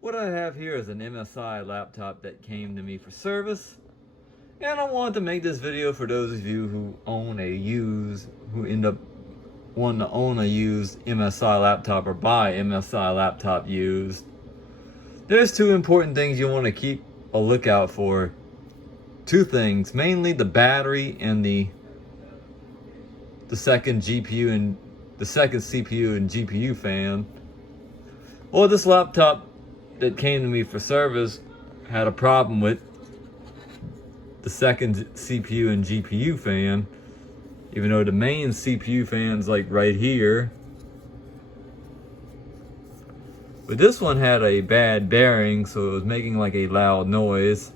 What I have here is an MSI laptop that came to me for service, and I wanted to make this video for those of you who end up wanting to own a used MSI laptop or buy MSI laptop used. There's two important things you want to keep a lookout for. Two things, mainly the battery and the second GPU and the second CPU and GPU fan. Well, this laptop that came to me for service had a problem with the second CPU and GPU fan, even though the main CPU fan's like right here. But this one had a bad bearing, so it was making like a loud noise.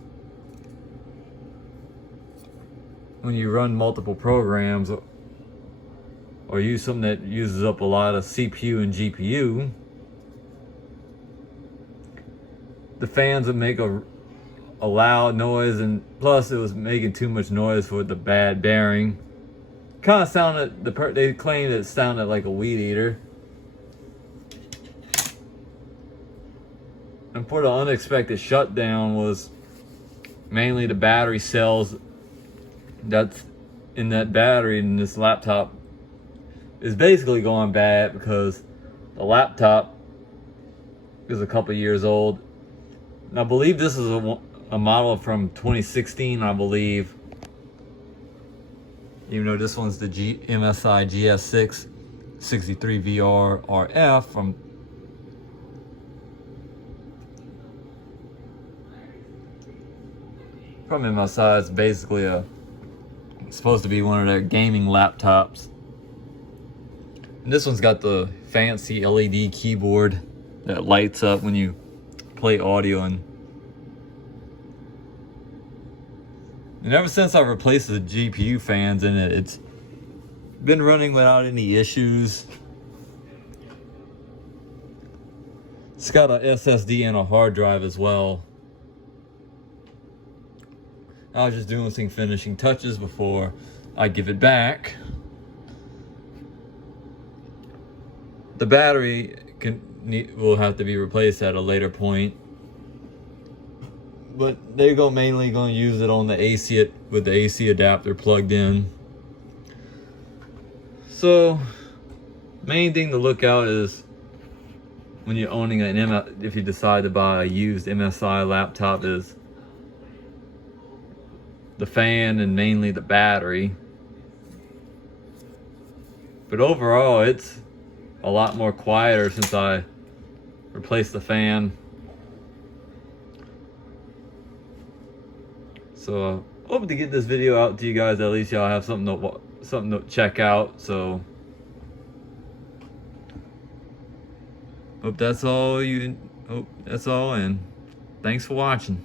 When you run multiple programs or use something that uses up a lot of CPU and GPU, the fans would make a loud noise, and plus it was making too much noise for the bad bearing. Kind of sounded, they claimed it sounded like a weed eater. And for the unexpected shutdown was mainly the battery cells that's in that battery in this laptop is basically going bad because the laptop is a couple years old. And I believe this is a model from 2016, I believe. Even though this one's the MSI GS6 63VR RF from MSI. It's basically supposed to be one of their gaming laptops. And this one's got the fancy LED keyboard that lights up when you play audio. And ever since I've replaced the GPU fans in it, it's been running without any issues. It's got a SSD and a hard drive as well. I was just doing some finishing touches before I give it back. The battery will have to be replaced at a later point, but they're mainly going to use it on the AC with the AC adapter plugged in. So, main thing to look out is when you're owning if you decide to buy a used MSI laptop, is the fan and mainly the battery. But overall, it's a lot more quieter since I replaced the fan. So hope to get this video out to you guys. At least y'all have something to check out. So hope that's all, and thanks for watching.